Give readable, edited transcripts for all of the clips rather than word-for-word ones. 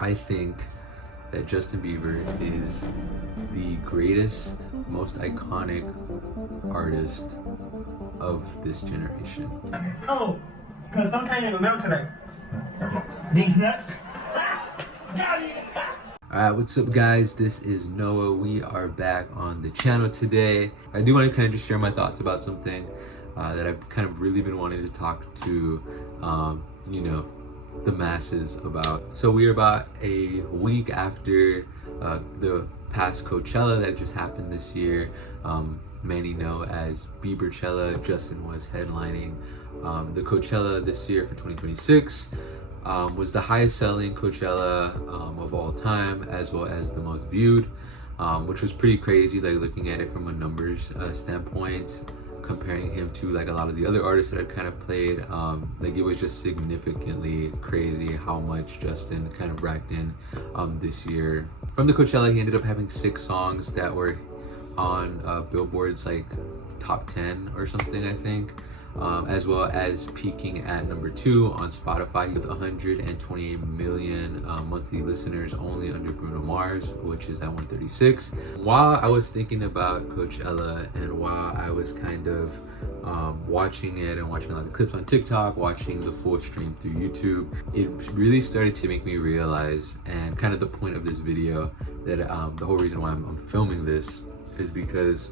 I think that Justin Bieber is the greatest, most iconic artist of this generation. Oh, because sometimes in the mouth today. These nuts. Alright, what's up guys? This is Noah. We are back on the channel today. I do want to kind of just share my thoughts about something that I've kind of really been wanting to talk to, the masses about. So we are about a week after the past Coachella that just happened this year. Many know as Bieberchella. Justin was headlining the Coachella this year for 2026. Was the highest selling Coachella of all time, as well as the most viewed, which was pretty crazy, like looking at it from a numbers standpoint, comparing him to like a lot of the other artists that I've kind of played. Like it was just significantly crazy how much Justin kind of racked in this year. From the Coachella, he ended up having 6 songs that were on Billboard's like top 10 or something, I think. As well as peaking at number 2 on Spotify with 128 million monthly listeners, only under Bruno Mars, which is at 136. While I was thinking about Coachella and while I was kind of watching it and watching a lot of clips on TikTok, watching the full stream through YouTube, it really started to make me realize, and kind of the point of this video, that the whole reason why I'm filming this is because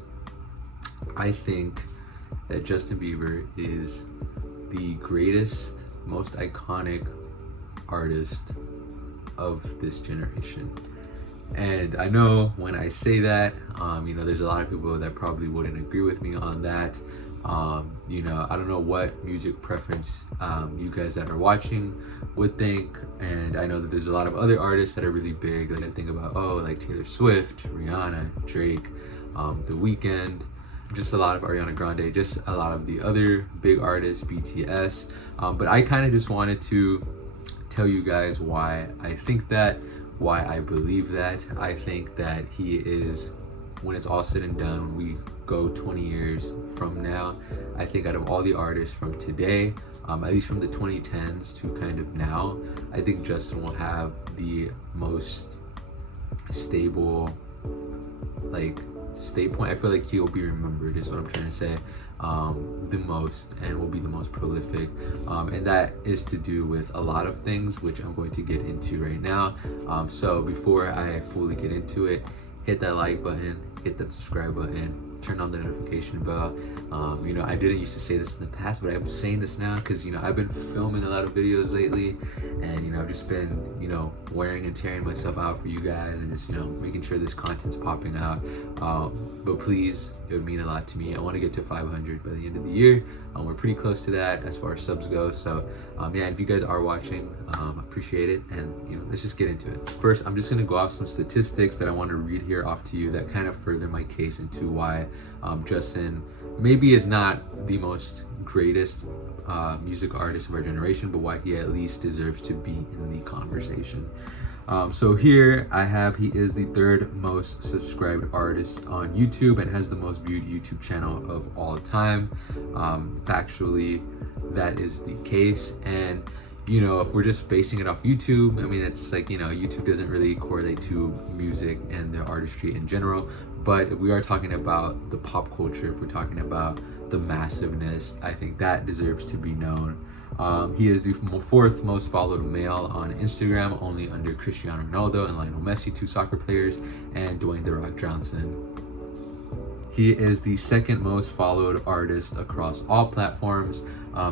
I think that Justin Bieber is the greatest, most iconic artist of this generation. And I know when I say that, there's a lot of people that probably wouldn't agree with me on that. I don't know what music preference you guys that are watching would think. And I know that there's a lot of other artists that are really big. Like I think about, like Taylor Swift, Rihanna, Drake, The Weeknd, just a lot of Ariana Grande, just a lot of the other big artists, BTS. But I kind of just wanted to tell you guys why I think that, why I believe that. I think that he is, when it's all said and done, when we go 20 years from now, I think out of all the artists from today, at least from the 2010s to kind of now, I think Justin will have the most stable, state point. I feel like he will be remembered, is what I'm trying to say, the most, and will be the most prolific, and that is to do with a lot of things, which I'm going to get into right now. So before I fully get into it, hit that like button, hit that subscribe button, turn on the notification bell. I didn't used to say this in the past, but I'm saying this now because I've been filming a lot of videos lately, and I've just been wearing and tearing myself out for you guys, and just making sure this content's popping out. But please, it would mean a lot to me. I want to get to 500 by the end of the year. We're pretty close to that as far as subs go. So if you guys are watching, appreciate it, and let's just get into it. First, I'm just going to go off some statistics that I want to read here off to you that kind of further my case into why Justin maybe is not the most greatest music artist of our generation, but why he at least deserves to be in the conversation. So here I have, he is the 3rd most subscribed artist on YouTube and has the most viewed YouTube channel of all time. Factually, that is the case. And if we're just basing it off YouTube, it's like, YouTube doesn't really correlate to music and the artistry in general. But if we are talking about the pop culture, if we're talking about the massiveness, I think that deserves to be known. He is the 4th most followed male on Instagram, only under Cristiano Ronaldo and Lionel Messi, 2 soccer players, and Dwayne "The Rock" Johnson. He is the 2nd most followed artist across all platforms.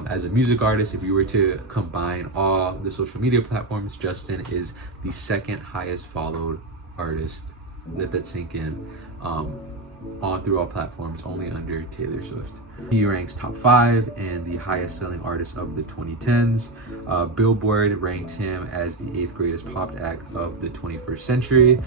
As a music artist, if you were to combine all the social media platforms, Justin is the 2nd highest followed artist. Let that sink in. All through all platforms, only under Taylor Swift. He ranks top 5 and the highest selling artist of the 2010s. Billboard ranked him as the 8th greatest pop act of the 21st century.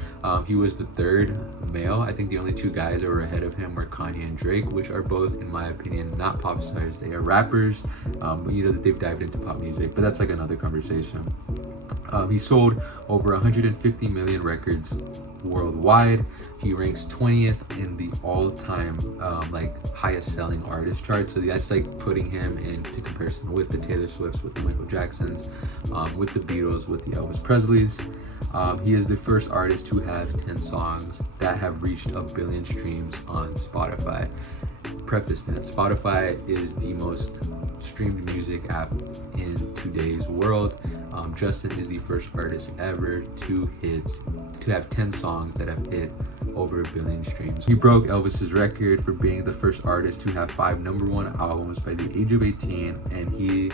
He was the 3rd male. I think the only 2 guys that were ahead of him were Kanye and Drake, which are both, in my opinion, not pop stars. They are rappers, but that they've dived into pop music, but that's like another conversation. He sold over 150 million records worldwide. He ranks 20th in the all-time highest selling artist chart. So that's like putting him into comparison with the Taylor Swifts, with the Michael Jacksons, with the Beatles, with the Elvis Presleys. He is the first artist to have 10 songs that have reached 1 billion streams on Spotify. Preface that Spotify is the most streamed music app in today's world. Justin is the first artist ever to have 10 songs that have hit over 1 billion streams. He broke Elvis's record for being the first artist to have 5 #1 albums by the age of 18, and he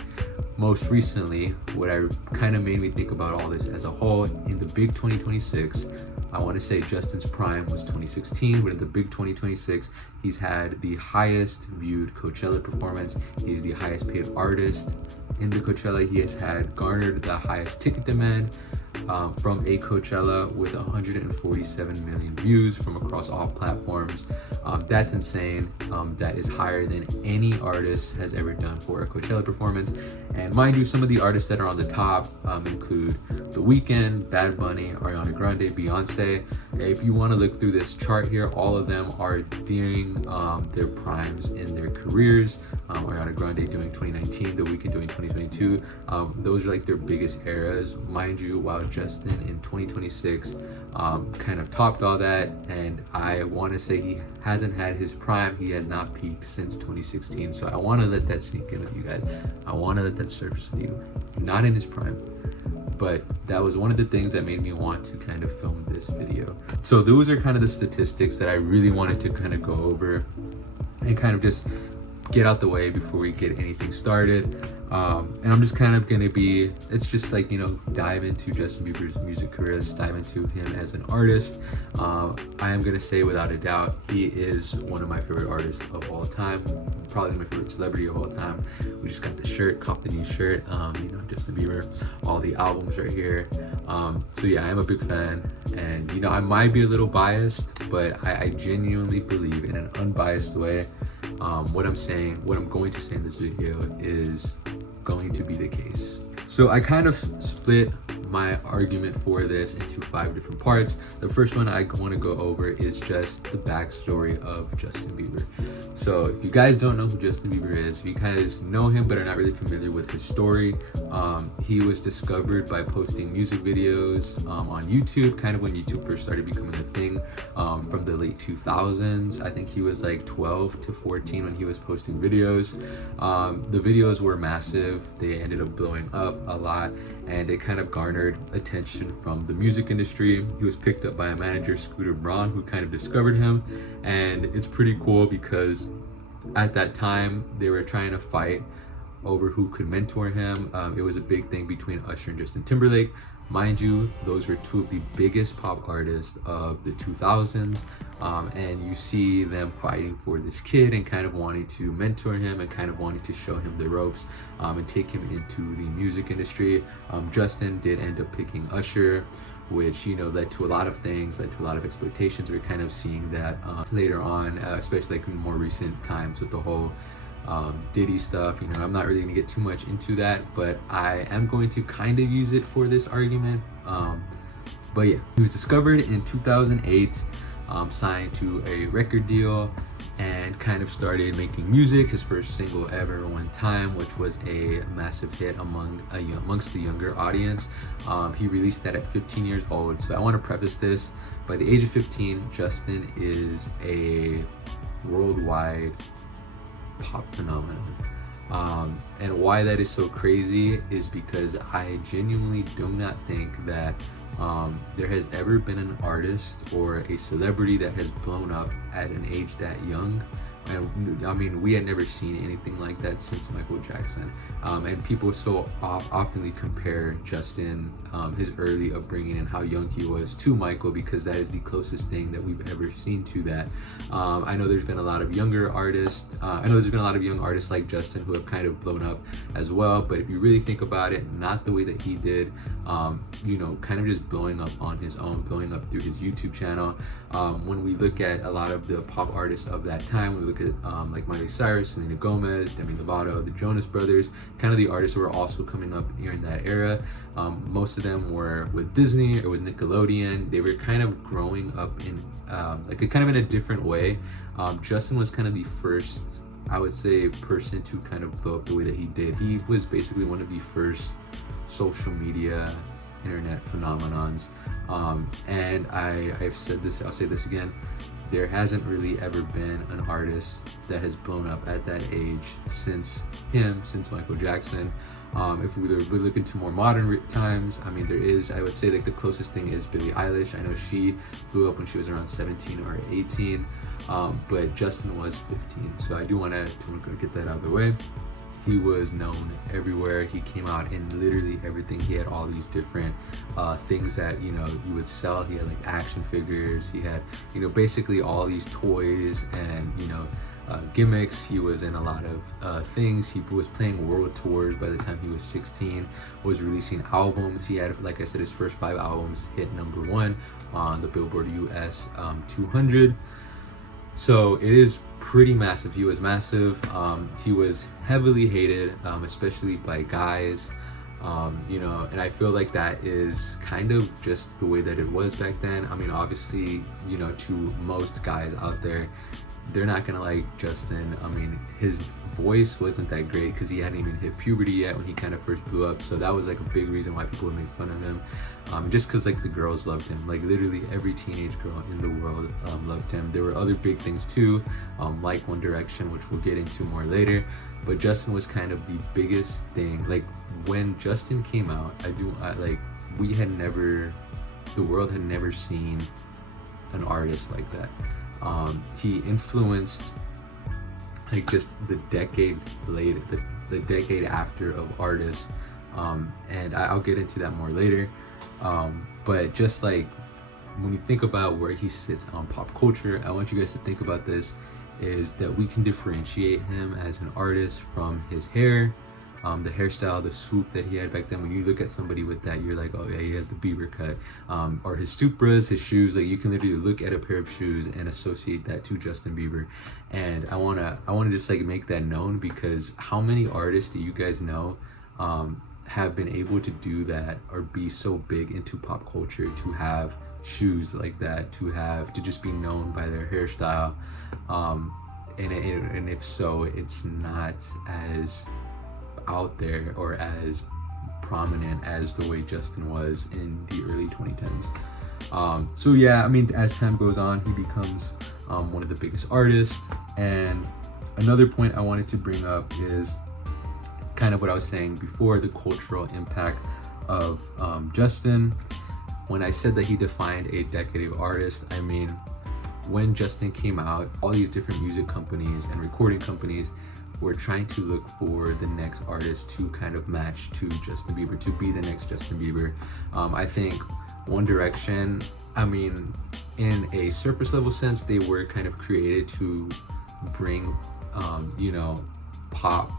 most recently, what kind of made me think about all this as a whole, in the big 2026, I want to say Justin's prime was 2016, but in the big 2026, he's had the highest viewed Coachella performance. He's the highest paid artist in the Coachella. He has garnered the highest ticket demand from a Coachella with 147 million views from across all platforms. That's insane. That is higher than any artist has ever done for a Coachella performance. And mind you, some of the artists that are on the top include The Weeknd, Bad Bunny, Ariana Grande, Beyonce. If you want to look through this chart here, all of them are during their primes in their careers. Ariana Grande doing 2019, The Weeknd doing 2022. Those are like their biggest eras. Mind you, while Justin in 2026 kind of topped all that, and I want to say he hasn't had his prime. He has not peaked since 2016. So I want to let that sink in with you guys. I want to let that surface with you. Not in his prime, but that was one of the things that made me want to kind of film this video. So those are kind of the statistics that I really wanted to kind of go over and kind of just get out the way before we get anything started. And I'm just kind of gonna be, it's just like, you know, dive into Justin Bieber's music career, let's dive into him as an artist. I am gonna say without a doubt, he is one of my favorite artists of all time, probably my favorite celebrity of all time. We just got the shirt, cop the new shirt, you know, Justin Bieber, all the albums right here. So yeah, I am a big fan, and you know, I might be a little biased, but I genuinely believe in an unbiased way, what I'm going to say in this video is going to be the case. So I kind of split my argument for this into 5 different parts. The first one I want to go over is just the backstory of Justin Bieber. So if you guys don't know who Justin Bieber is, if you guys know him but are not really familiar with his story, he was discovered by posting music videos on YouTube, kind of when YouTube first started becoming a thing, from the late 2000s. I think he was like 12 to 14 when he was posting videos. The videos were massive. They ended up blowing up a lot, and it kind of garnered attention from the music industry. He was picked up by a manager, Scooter Braun, who kind of discovered him. And it's pretty cool because at that time they were trying to fight over who could mentor him. It was a big thing between Usher and Justin Timberlake. Mind you, those were 2 of the biggest pop artists of the 2000s, and you see them fighting for this kid and kind of wanting to mentor him and kind of wanting to show him the ropes and take him into the music industry. Justin did end up picking Usher, which, you know, led to a lot of things, led to a lot of expectations. We're kind of seeing that later on, especially like in more recent times with the whole Diddy stuff. You know, I'm not really gonna get too much into that, but I am going to kind of use it for this argument. But yeah, he was discovered in 2008, signed to a record deal, and kind of started making music. His first single ever, One Time, which was a massive hit amongst the younger audience. He released that at 15 years old. So I want to preface this, by the age of 15, Justin is a worldwide pop phenomenon. And why that is so crazy is because I genuinely do not think that there has ever been an artist or a celebrity that has blown up at an age that young. And I mean, we had never seen anything like that since Michael Jackson. And people so oftenly compare Justin, his early upbringing and how young he was, to Michael, because that is the closest thing that we've ever seen to that. I know there's been a lot of younger artists. I know there's been a lot of young artists like Justin who have kind of blown up as well. But if you really think about it, not the way that he did, you know, kind of just blowing up on his own, blowing up through his YouTube channel. When we look at a lot of the pop artists of that time, we look at like Miley Cyrus, Selena Gomez, Demi Lovato, the Jonas Brothers, kind of the artists who were also coming up during that era. Most of them were with Disney or with Nickelodeon. They were kind of growing up in like kind of in a different way. Justin was kind of the first, I would say, person to kind of blow up the way that he did. He was basically one of the first social media internet phenomenons. And I've said this, I'll say this again, there hasn't really ever been an artist that has blown up at that age since Michael Jackson. If we look into more modern times, I mean, there is, I would say, like, the closest thing is Billie Eilish. I know she blew up when she was around 17 or 18, but Justin was 15. So I do want to get that out of the way. He was known everywhere. He came out in literally everything. He had all these different things that, you know, you would sell. He had like action figures. He had, you know, basically all these toys and, you know, gimmicks. He was in a lot of things. He was playing world tours by the time he was 16, was releasing albums. He had, like I said, his first 5 albums hit #1 on the Billboard US 200. So it is pretty massive. He was massive. He was heavily hated, especially by guys. You know, and I feel like that is kind of just the way that it was back then. I mean, obviously, you know, to most guys out there, they're not gonna like Justin. I mean, his voice wasn't that great because he hadn't even hit puberty yet when he kind of first blew up. So that was like a big reason why people would make fun of him. Just because like the girls loved him. Like literally every teenage girl in the world loved him. There were other big things too, like One Direction, which we'll get into more later. But Justin was kind of the biggest thing. Like when Justin came out, the world had never seen an artist like that. He influenced like just the decade later, the decade after of artists, and I'll get into that more later. But just like when you think about where he sits on pop culture, I want you guys to think about this, is that we can differentiate him as an artist from his hair, the hairstyle, the swoop that he had back then. When you look at somebody with that, you're like, oh yeah, he has the Bieber cut, or his Supras, his shoes. Like you can literally look at a pair of shoes and associate that to Justin Bieber. And I wanna just like make that known, because how many artists do you guys know have been able to do that or be so big into pop culture, to have shoes like that, to just be known by their hairstyle, and if so, it's not as out there or as prominent as the way Justin was in the early 2010s. So yeah, I mean, as time goes on, he becomes one of the biggest artists. And another point I wanted to bring up is kind of what I was saying before, the cultural impact of Justin. When I said that he defined a decade of artist, I mean, when Justin came out, all these different music companies and recording companies were trying to look for the next artist to kind of match to Justin Bieber, to be the next Justin Bieber. I think One Direction, I mean, in a surface level sense, they were kind of created to bring, you know, pop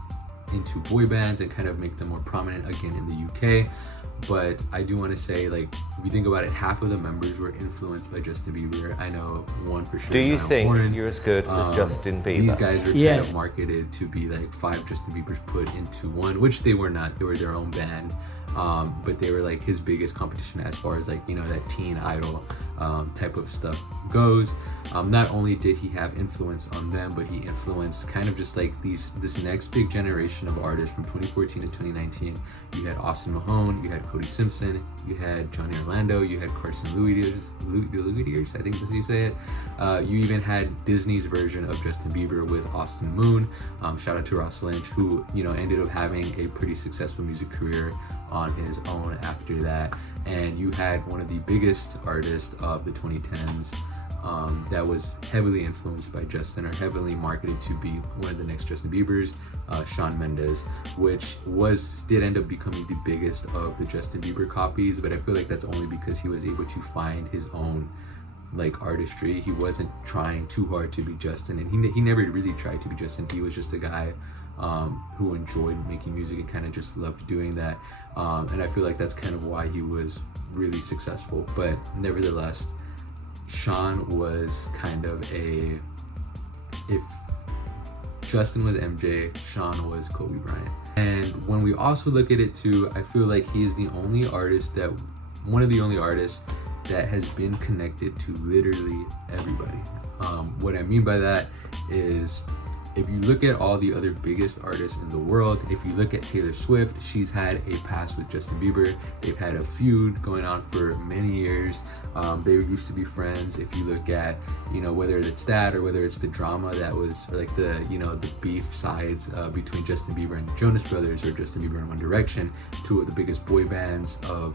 into boy bands and kind of make them more prominent again in the UK. But I do want to say, like, if you think about it, half of the members were influenced by Justin Bieber. I know one for sure. Do you think you're as good as Justin Bieber? These guys were kind of marketed to be like 5 Justin Biebers put into one, which they were not. They were their own band. But they were like his biggest competition as far as like, you know, that teen idol type of stuff goes. Not only did he have influence on them, but he influenced kind of just like this next big generation of artists from 2014 to 2019. You had Austin Mahone, you had Cody Simpson, you had Johnny Orlando, you had Carson Louis, I think that's how you say it. You even had Disney's version of Justin Bieber with Austin Moon. Shout out to Ross Lynch, who, you know, ended up having a pretty successful music career on his own after that. And you had one of the biggest artists of the 2010s that was heavily influenced by Justin, or heavily marketed to be one of the next Justin Biebers, Shawn Mendes, which did end up becoming the biggest of the Justin Bieber copies. But I feel like that's only because he was able to find his own like artistry. He wasn't trying too hard to be Justin, and he never really tried to be Justin. He was just a guy who enjoyed making music and kind of just loved doing that. And I feel like that's kind of why he was really successful. But nevertheless, Shawn was kind of if Justin was MJ, Shawn was Kobe Bryant. And when we also look at it too, I feel like he is one of the only artists that has been connected to literally everybody. What I mean by that is if you look at all the other biggest artists in the world, if you look at Taylor Swift, she's had a past with Justin Bieber. They've had a feud going on for many years. They used to be friends. If you look at, you know, whether it's that or whether it's the drama that was, or like the, you know, the beef sides between Justin Bieber and the Jonas Brothers, or Justin Bieber and One Direction, two of the biggest boy bands of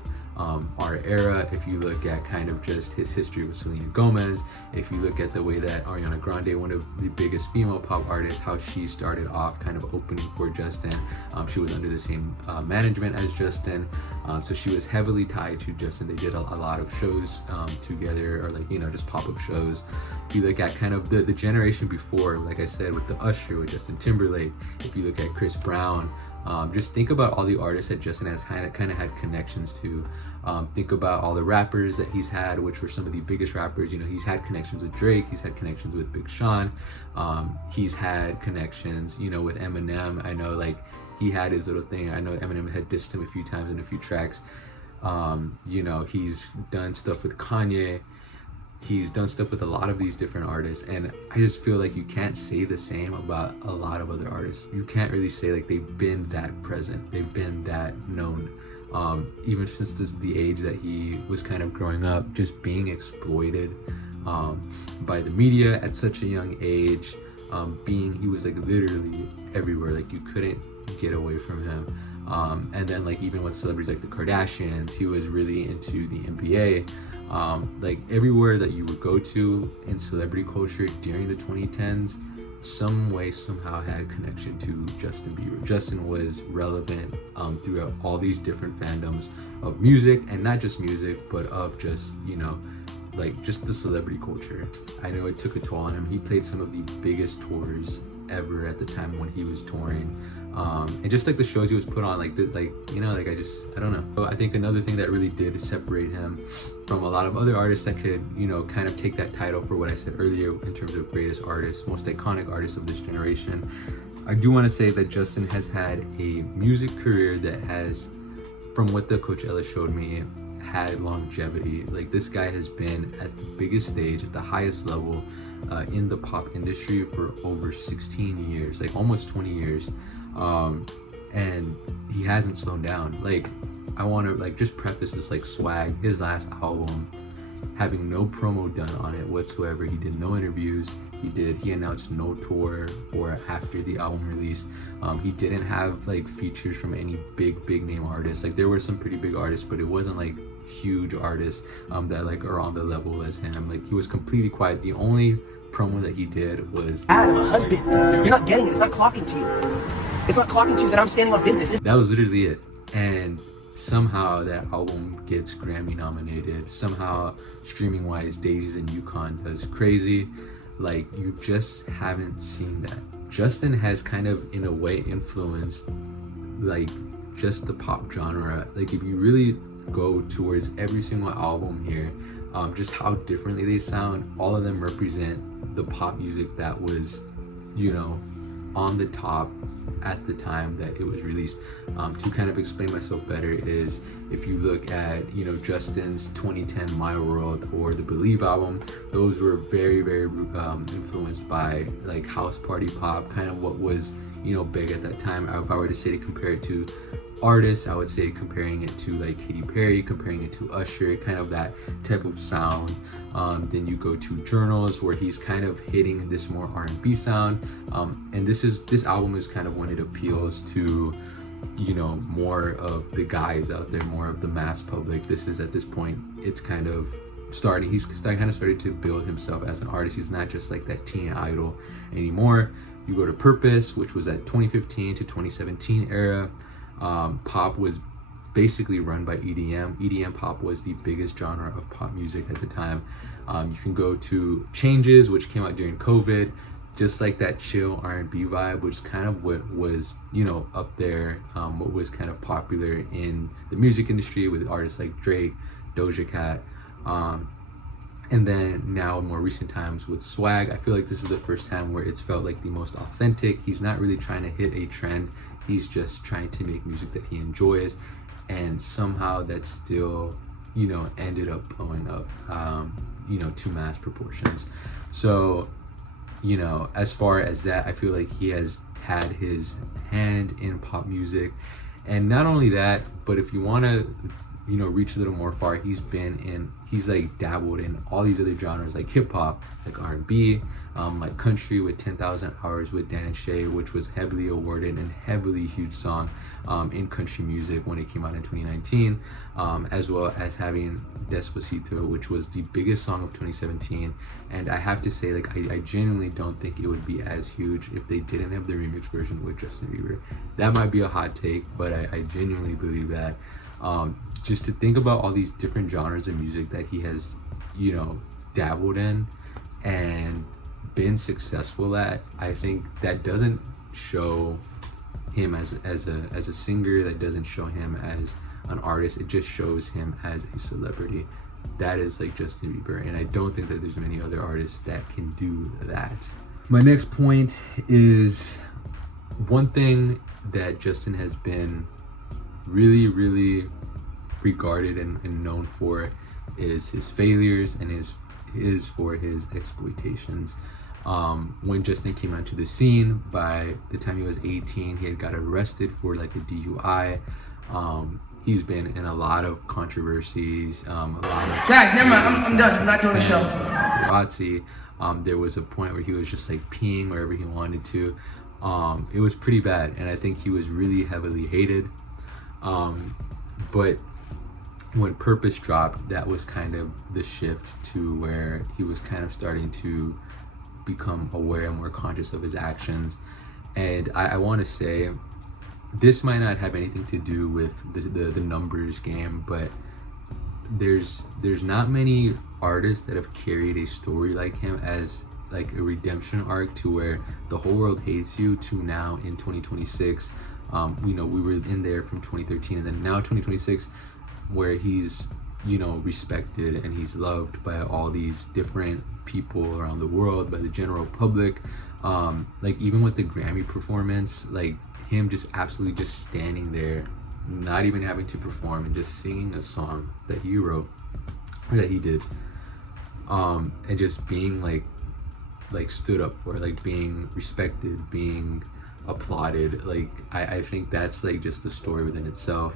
our era. If you look at kind of just his history with Selena Gomez, if you look at the way that Ariana Grande, one of the biggest female pop artists, how she started off kind of opening for Justin. She was under the same management as Justin, so she was heavily tied to Justin. They did a lot of shows together, or like, you know, just pop-up shows. If you look at kind of the generation before, like I said, with the Usher, with Justin Timberlake, if you look at Chris Brown, just think about all the artists that Justin has kind of had connections to. Think about all the rappers that he's had, which were some of the biggest rappers. You know, he's had connections with Drake, he's had connections with Big Sean, he's had connections, you know, with Eminem. I know, like, he had his little thing. I know Eminem had dissed him a few times in a few tracks. You know, he's done stuff with Kanye. He's done stuff with a lot of these different artists, and I just feel like you can't say the same about a lot of other artists. You can't really say like they've been that present, they've been that known. Even since the age that he was kind of growing up, just being exploited by the media at such a young age. He was like literally everywhere, like you couldn't get away from him. And then like even with celebrities like the Kardashians, he was really into the NBA. Like everywhere that you would go to in celebrity culture during the 2010s, some way somehow had connection to Justin Bieber. Justin was relevant throughout all these different fandoms of music, and not just music, but of just, you know, like just the celebrity culture. I know it took a toll on him. He played some of the biggest tours ever at the time when he was touring. And just like the shows he was put on, like you know, like I don't know. So I think another thing that really did separate him from a lot of other artists that could, you know, kind of take that title for what I said earlier in terms of greatest artists, most iconic artists of this generation, I do want to say that Justin has had a music career that has, from what the Coachella showed me, had longevity. Like this guy has been at the biggest stage, at the highest level in the pop industry for over 16 years, like almost 20 years. And he hasn't slowed down. Like, I want to like just preface this, like Swag, his last album, having no promo done on it whatsoever. He did no interviews. He announced no tour or after the album release. He didn't have like features from any big name artists. Like there were some pretty big artists, but it wasn't like huge artists that like are on the level as him. Like he was completely quiet. The only promo that he did was, I'm a husband. You're not getting it. It's not clocking to you. It's not clocking to you that I'm standing on business. That was literally it. And somehow that album gets Grammy nominated. Somehow, streaming wise, Daisies and Yukon does crazy. Like, you just haven't seen that. Justin has kind of, in a way, influenced like just the pop genre. Like, if you really go towards every single album here, just how differently they sound, all of them represent the pop music that was, you know, on the top at the time that it was released. To kind of explain myself better is, if you look at, you know, Justin's 2010 My World or the Believe album, those were very influenced by like house party pop, kind of what was, you know, big at that time. If I were to say to compare it to artists, I would say comparing it to like Katy Perry, comparing it to Usher, kind of that type of sound. Then you go to Journals, where he's kind of hitting this more R&B sound, and this album is kind of when it appeals to, you know, more of the guys out there, more of the mass public. This is, at this point, it's kind of starting, he's kind of started to build himself as an artist. He's not just like that teen idol anymore. You go to Purpose, which was at 2015 to 2017 era. Pop was basically run by EDM. EDM pop was the biggest genre of pop music at the time. You can go to Changes, which came out during COVID, just like that chill R&B vibe, which is kind of what was, you know, up there, what was kind of popular in the music industry with artists like Drake, Doja Cat. And then now in more recent times with Swag, I feel like this is the first time where it's felt like the most authentic. He's not really trying to hit a trend. He's just trying to make music that he enjoys, and somehow that still, you know, ended up blowing up, you know, to mass proportions. So you know, as far as that, I feel like he has had his hand in pop music. And not only that, but if you want to, you know, reach a little more far, he's like dabbled in all these other genres, like hip-hop, like R&B, like country with 10,000 Hours with Dan and Shay, which was heavily awarded and heavily huge song in country music when it came out in 2019, as well as having Despacito, which was the biggest song of 2017. And I have to say, like, I genuinely don't think it would be as huge if they didn't have the remix version with Justin Bieber. That might be a hot take, but I genuinely believe that. Just to think about all these different genres of music that he has, you know, dabbled in and been successful at, I think that doesn't show him as a singer, that doesn't show him as an artist, it just shows him as a celebrity. That is like Justin Bieber, and I don't think that there's many other artists that can do that. My next point is one thing that Justin has been really regarded and known for is his failures and his exploitations. When Justin came onto the scene, by the time he was 18, he had got arrested for like a DUI. He's been in a lot of controversies, a lot of... Guys, never mind, I'm done. I'm not doing the show. There was a point where he was just like peeing wherever he wanted to. It was pretty bad, and I think he was really heavily hated. But when Purpose dropped, that was kind of the shift to where he was kind of starting to become aware and more conscious of his actions. And I want to say, this might not have anything to do with the numbers game, but there's not many artists that have carried a story like him, as like a redemption arc, to where the whole world hates you, to now in 2026. You know, we were in there from 2013, and then now 2026, where he's, you know, respected and he's loved by all these different people around the world, by the general public. Like even with the Grammy performance, like him just absolutely just standing there, not even having to perform, and just singing a song that he wrote, that he did, and just being like stood up for, like being respected, being applauded. Like I think that's like just the story within itself.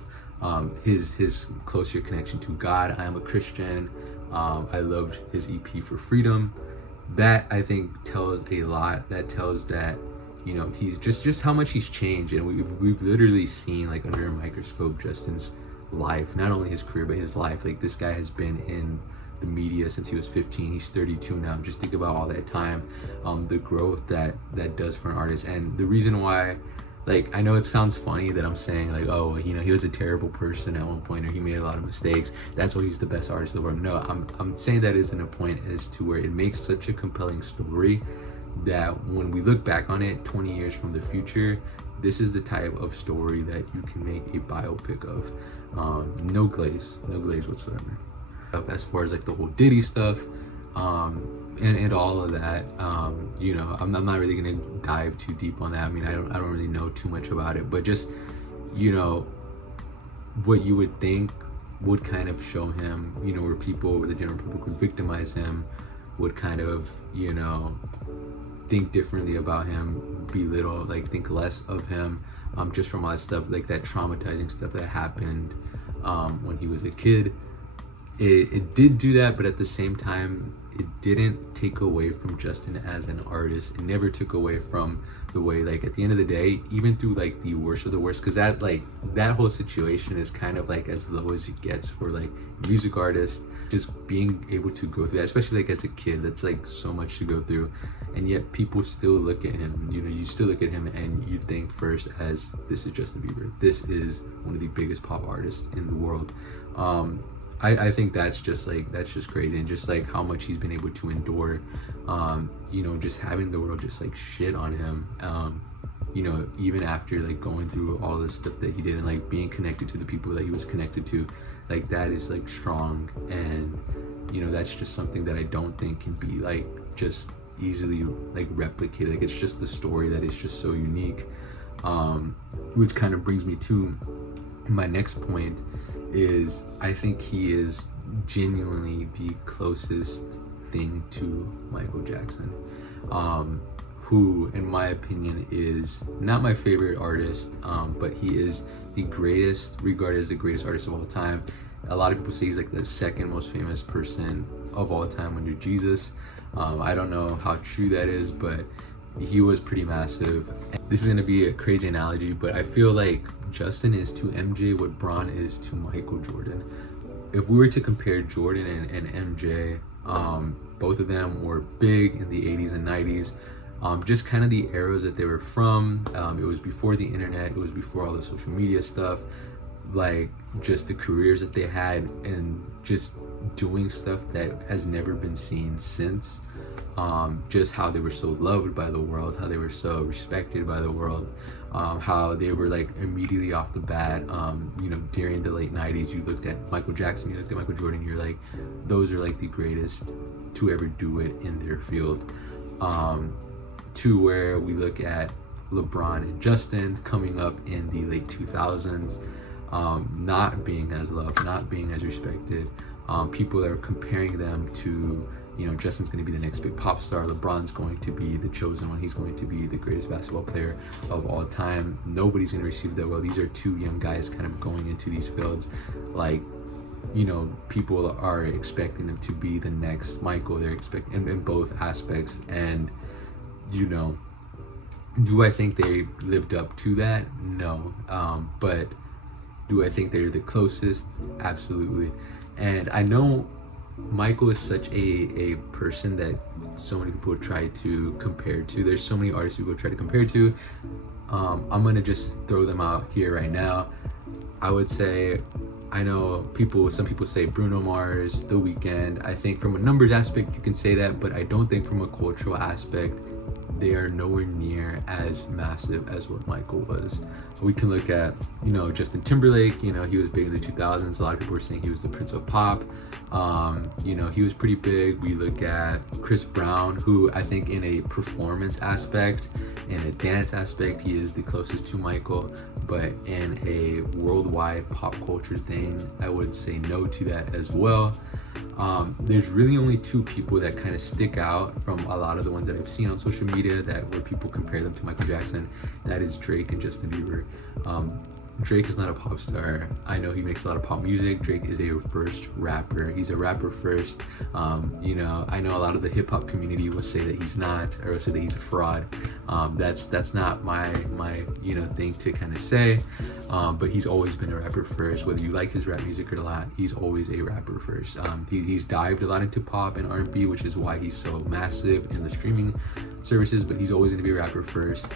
His closer connection to God. I am a Christian. I loved his EP for Freedom. That I think tells a lot. That tells that, you know, he's just how much he's changed, and we've literally seen, like, under a microscope, Justin's life, not only his career but his life. Like, this guy has been in the media since he was 15. He's 32 now. Just think about all that time, the growth that does for an artist. And the reason why, like, I know it sounds funny that I'm saying, like, oh, you know, he was a terrible person at one point, or he made a lot of mistakes, that's why he's the best artist in the world. No, I'm saying that isn't a point, as to where it makes such a compelling story that when we look back on it 20 years from the future, this is the type of story that you can make a biopic of. No glaze whatsoever. As far as like the whole Diddy stuff, and all of that, you know, I'm not really gonna dive too deep on that. I mean, I don't really know too much about it, but just, you know, what you would think would kind of show him, you know, where the general public would victimize him, would kind of, you know, think differently about him, belittle, like think less of him, just from all that stuff, like that traumatizing stuff that happened when he was a kid. It did do that, but at the same time, it didn't take away from Justin as an artist. It never took away from the way, like, at the end of the day, even through like the worst of the worst, because that whole situation is kind of like as low as it gets for like music artists. Just being able to go through that, especially like as a kid, that's like so much to go through, and yet people still look at him, you know, you still look at him and you think first as, this is Justin Bieber, this is one of the biggest pop artists in the world. I think that's just crazy, and just like how much he's been able to endure, you know, just having the world just like shit on him, you know, even after like going through all the stuff that he did, and like being connected to the people that he was connected to. Like, that is like strong, and, you know, that's just something that I don't think can be like just easily like replicated. Like, it's just the story that is just so unique, which kind of brings me to my next point. Is I think he is genuinely the closest thing to Michael Jackson. who in my opinion is not my favorite artist, but he is the greatest, regarded as the greatest artist of all time. A lot of people say he's like the second most famous person of all time under Jesus. I don't know how true that is, but he was pretty massive. This is going to be a crazy analogy, but I feel like Justin is to MJ what Bron is to Michael Jordan. If we were to compare Jordan and MJ, both of them were big in the 80s and 90s. Just kind of the eras that they were from. It was before the internet, it was before all the social media stuff, like just the careers that they had and just doing stuff that has never been seen since. Just how they were so loved by the world, how they were so respected by the world, how they were like immediately off the bat, during the late 90s, you looked at Michael Jackson, you looked at Michael Jordan, you're like, those are like the greatest to ever do it in their field. To where we look at LeBron and Justin coming up in the late 2000s, not being as loved, not being as respected. People that are comparing them to, Justin's going to be the next big pop star, LeBron's going to be the chosen one, he's going to be the greatest basketball player of all time. Nobody's going to receive that well. These are two young guys kind of going into these fields like, people are expecting them to be the next Michael. They're expecting in both aspects, and do I think they lived up to that? No. But do I think they're the closest? Absolutely. And I know Michael is such a person that so many people try to compare to. There's so many artists people try to compare to. I'm gonna just throw them out here right now. I would say, I know some people say Bruno Mars, The Weeknd. I think from a numbers aspect you can say that, but I don't think from a cultural aspect they are nowhere near as massive as what Michael was. We can look at, Justin Timberlake. He was big in the 2000s. A lot of people were saying he was the Prince of Pop. He was pretty big. We look at Chris Brown, who I think in a performance aspect, in a dance aspect, he is the closest to Michael, but in a worldwide pop culture thing, I would say no to that as well. There's really only two people that kind of stick out from a lot of the ones that I've seen on social media where people compare them to Michael Jackson. That is Drake and Justin Bieber. Drake is not a pop star. I know he makes a lot of pop music. Drake is a first rapper. He's a rapper first. I know a lot of the hip hop community will say that he's not, or will say that he's a fraud. That's not my thing to kind of say. But he's always been a rapper first. Whether you like his rap music or not, he's always a rapper first. He's dived a lot into pop and R&B, which is why he's so massive in the streaming services. But he's always going to be a rapper first.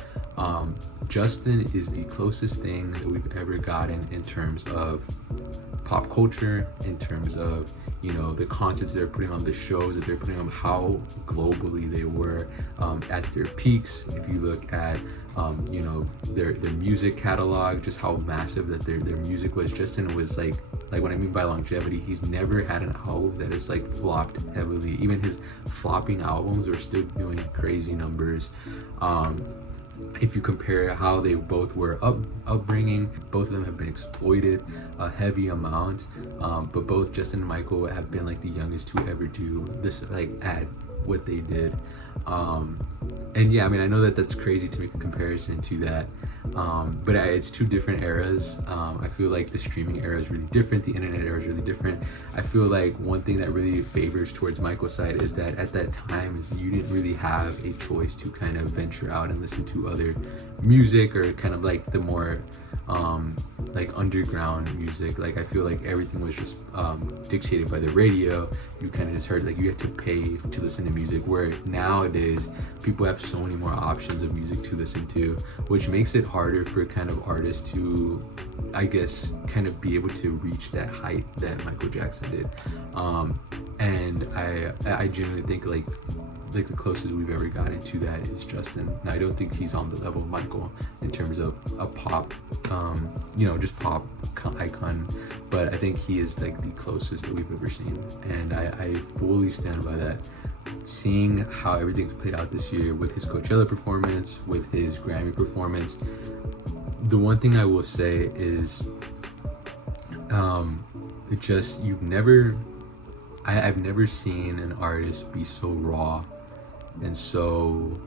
Justin is the closest thing that we've ever gotten in terms of pop culture, in terms of the content that they're putting on, the shows that they're putting on, how globally they were at their peaks. If you look at their music catalog, just how massive that their music was. Justin was like what I mean by longevity, he's never had an album that is like flopped heavily. Even his flopping albums are still doing crazy numbers. If you compare how they both were upbringing, both of them have been exploited a heavy amount, but both Justin and Michael have been like the youngest to ever do this, like at what they did. And yeah, I mean, I know that that's crazy to make a comparison to that, but it's two different eras. I feel like the streaming era is really different, the internet era is really different. I feel like one thing that really favors towards Michael's side is that at that time you didn't really have a choice to kind of venture out and listen to other music, or kind of like the more like underground music. Like I feel like everything was just dictated by the radio. You kind of just heard, like, you had to pay to listen to music, where nowadays people have so many more options of music to listen to, which makes it harder for kind of artists to, I guess, kind of be able to reach that height that Michael Jackson did. And I genuinely think like the closest we've ever gotten to that is Justin. Now, I don't think he's on the level of Michael in terms of a pop, just pop icon, but I think he is like the closest that we've ever seen, and I fully stand by that. Seeing how everything's played out this year with his Coachella performance, with his Grammy performance, the one thing I will say is, I've never seen an artist be so raw and so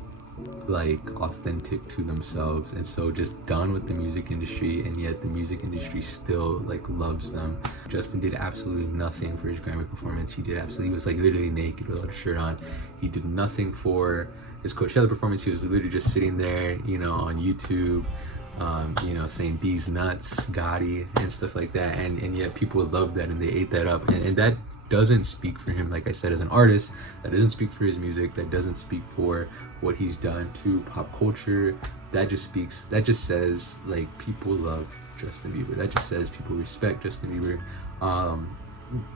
like authentic to themselves, and so just done with the music industry, and yet the music industry still like loves them. Justin did absolutely nothing for his Grammy performance. He was like literally naked without a shirt on. He did nothing for his Coachella performance. He was literally just sitting there, you know, on YouTube, you know, saying "these nuts, Gotti" and stuff like that, and yet people loved that and they ate that up, and that doesn't speak for him, like I said, as an artist. That doesn't speak for his music. That doesn't speak for what he's done to pop culture. That just says like people love Justin Bieber. That just says people respect Justin Bieber.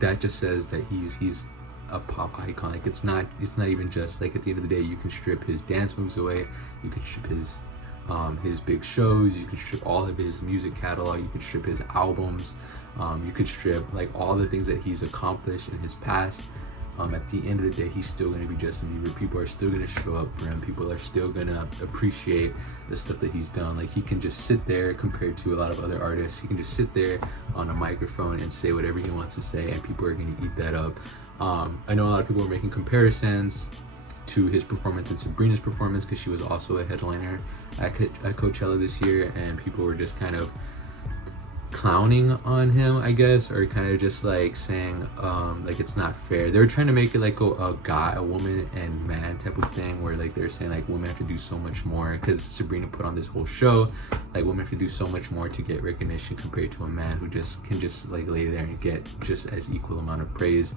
That just says that he's a pop icon. Like it's not even just like, at the end of the day, you can strip his dance moves away, you can strip his big shows, you can strip all of his music catalog, you can strip his albums, you could strip like all the things that he's accomplished in his past. At the end of the day, he's still going to be Justin Bieber. People are still going to show up for him. People are still going to appreciate the stuff that he's done. Like, he can just sit there, compared to a lot of other artists, he can just sit there on a microphone and say whatever he wants to say, and people are going to eat that up. I know a lot of people are making comparisons to his performance and Sabrina's performance, because she was also a headliner at Coachella this year, and people were just kind of clowning on him, I guess, or kind of just like saying like it's not fair. They were trying to make it like a woman and man type of thing, where like they're saying like women have to do so much more, because Sabrina put on this whole show, like women have to do so much more to get recognition compared to a man who just can just like lay there and get just as equal amount of praise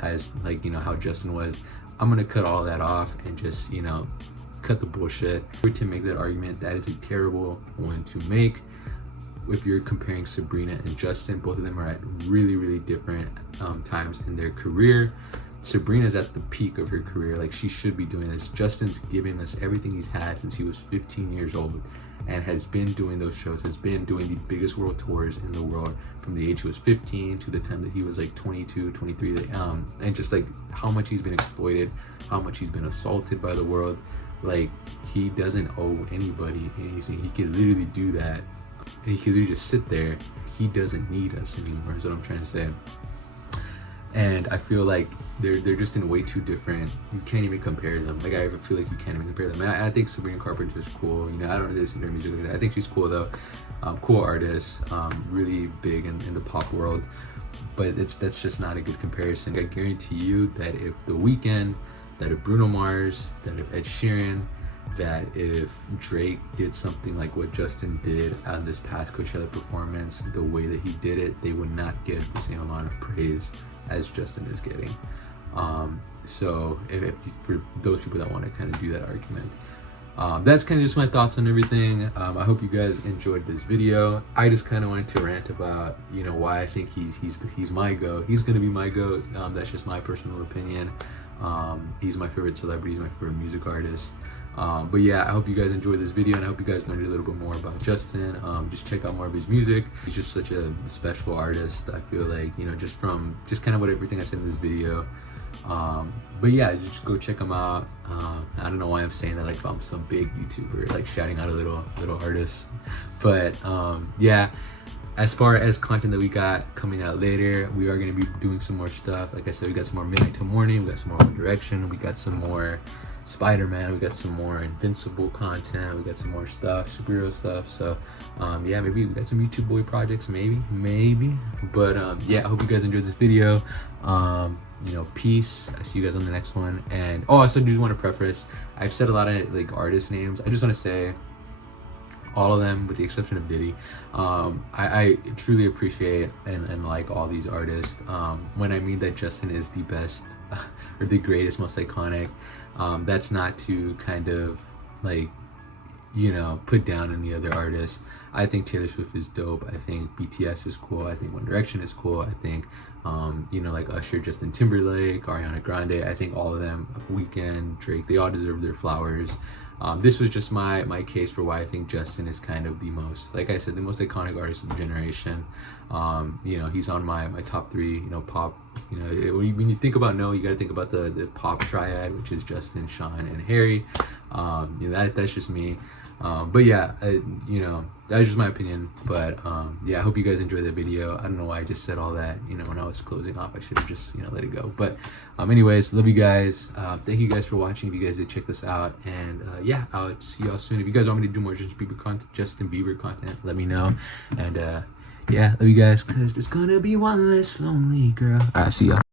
as like, you know, how Justin was. I'm gonna cut all that off and just, you know, cut the bullshit. To make that argument, that is a terrible one to make. If you're comparing Sabrina and Justin, both of them are at really different times in their career. Sabrina's at the peak of her career, like she should be doing this. Justin's giving us everything he's had since he was 15 years old, and has been doing those shows, has been doing the biggest world tours in the world from the age he was 15 to the time that he was like 22, 23, and just like how much he's been exploited, how much he's been assaulted by the world. Like, he doesn't owe anybody anything. He could literally do that. He could literally just sit there. He doesn't need us anymore, is what I'm trying to say. And I feel like they're just in way too different. You can't even compare them. Like, I feel like you can't even compare them. And I think Sabrina Carpenter's cool. You know, I don't really listen to her music like that. I think she's cool though. Cool artist, really big in the pop world. But that's just not a good comparison. I guarantee you that if The Weeknd, that if Bruno Mars, that if Ed Sheeran, that if Drake did something like what Justin did on this past Coachella performance, the way that he did it, they would not get the same amount of praise as Justin is getting. So if for those people that want to kind of do that argument, that's kind of just my thoughts on everything. I hope you guys enjoyed this video. I just kind of wanted to rant about, you know, why I think he's my GOAT. He's gonna be my GOAT. That's just my personal opinion. He's my favorite celebrity. He's my favorite music artist. But yeah, I hope you guys enjoyed this video, and I hope you guys learned a little bit more about Justin. Just check out more of his music. He's just such a special artist. I feel like, you know, just kind of what everything I said in this video. But yeah, just go check him out. I don't know why I'm saying that like I'm some big YouTuber, like shouting out a little artist. But yeah, as far as content that we got coming out later, we are going to be doing some more stuff. Like I said, we got some more Midnight Till Morning, we got some more One Direction, we got some more Spider-Man, we got some more Invincible content, we got some more stuff, superhero stuff. So yeah, maybe we got some YouTube boy projects, maybe. But yeah, I hope you guys enjoyed this video. You know, peace. I see you guys on the next one. And oh, I also just want to preface, I've said a lot of like artist names. I just want to say all of them with the exception of Diddy. I truly appreciate and like all these artists. When I mean that Justin is the best or the greatest, most iconic, that's not to kind of like, you know, put down any other artists. I think Taylor Swift is dope. I think BTS is cool. I think One Direction is cool. I think you know, like Usher, Justin Timberlake, Ariana Grande, I think all of them, Weeknd, Drake, they all deserve their flowers. This was just my case for why I think Justin is kind of the most, like I said, the most iconic artist of the generation. You know, he's on my top 3, you know, pop, you know, when you think about you got to think about the pop triad, which is Justin, Sean, and Harry. You know, that's just me. But yeah, you know, that's just my opinion. But yeah, I hope you guys enjoyed the video. I don't know why I just said all that, you know, when I was closing off. I should have just, you know, let it go. But anyways, love you guys. Thank you guys for watching, if you guys did check this out. And yeah, I'll see y'all soon. If you guys want me to do more Justin Bieber content, let me know. And yeah, love you guys, because there's gonna be one less lonely girl. Alright, see y'all.